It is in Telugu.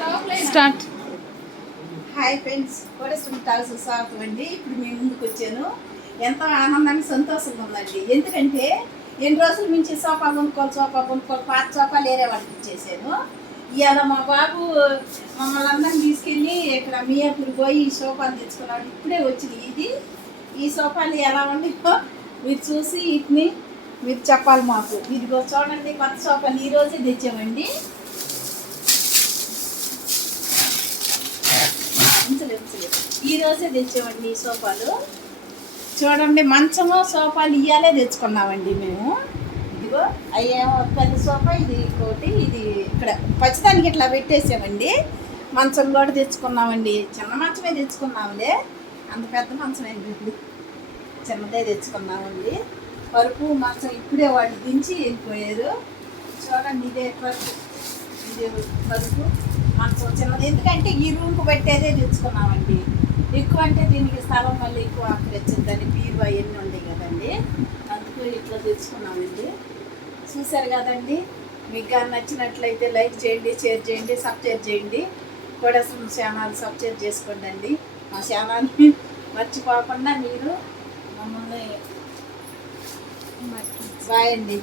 స్టార్ట్. హాయ్ ఫ్రెండ్స్, కోడేశ్వరం స్వాగతం అండి. ఇప్పుడు మేము ముందుకు వచ్చాను. ఎంతో ఆనందానికి సంతోషంగా ఉందండి. ఎందుకంటే ఎన్ని రోజుల నుంచి సోఫా కొనుక్కోవాలి పాత సోఫాలు వేరే వాళ్ళకి ఇచ్చేసాను. ఇవాళ మా బాబు మమ్మల్ని అందరిని తీసుకెళ్ళి ఇక్కడ మియాపూర్ పోయి ఈ సోఫాలు తెచ్చుకున్నాడు. ఇప్పుడే వచ్చింది. ఈ సోఫాలు ఎలా ఉన్నాయో మీరు చూసి వీటిని మీరు చెప్పాలి మాకు. ఇదిగో చూడండి, కొత్త సోఫాలు ఈరోజే తెచ్చామండి. ఈరోజే తెచ్చామండి ఈ సోఫాలు. చూడండి, మంచము సోఫాలు ఇయ్యాలే తెచ్చుకున్నామండి మేము. ఇదిగో అయ్యేమో పెద్ద సోఫా, ఇది ఇంకోటి, ఇది ఇక్కడ పచ్చదానికి ఇట్లా పెట్టేసామండి. మంచం కూడా తెచ్చుకున్నామండి. చిన్న మంచమే తెచ్చుకున్నాములే, అంత పెద్ద మంచం ఏంటి, ఇప్పుడు చిన్నదే తెచ్చుకున్నామండి. పరుపు మంచం ఇప్పుడే వాళ్ళు దించి వెళ్ళిపోయారు. చూడండి, ఇదే పరుపు, ఇదే పరుపు మంచం చిన్నది. ఎందుకంటే ఈ రూమ్కి పెట్టేదే తెచ్చుకున్నామండి. ఎక్కువ అంటే దీనికి స్థలం మళ్ళీ ఎక్కువ ఆకరించిందని బీరు అవన్నీ ఉన్నాయి కదండి, అందుకు ఇట్లా తెచ్చుకున్నామండి. చూసారు కదండి, మీకు కానీ నచ్చినట్లయితే లైక్ చేయండి, షేర్ చేయండి, సబ్స్క్రైబ్ చేయండి. కోడేశ్వరం ఛానల్ సబ్స్క్రైబ్ చేసుకోండి అండి. మా ఛానల్ని మర్చిపోకుండా మీరు మమ్మల్ని బాయ్ అండి.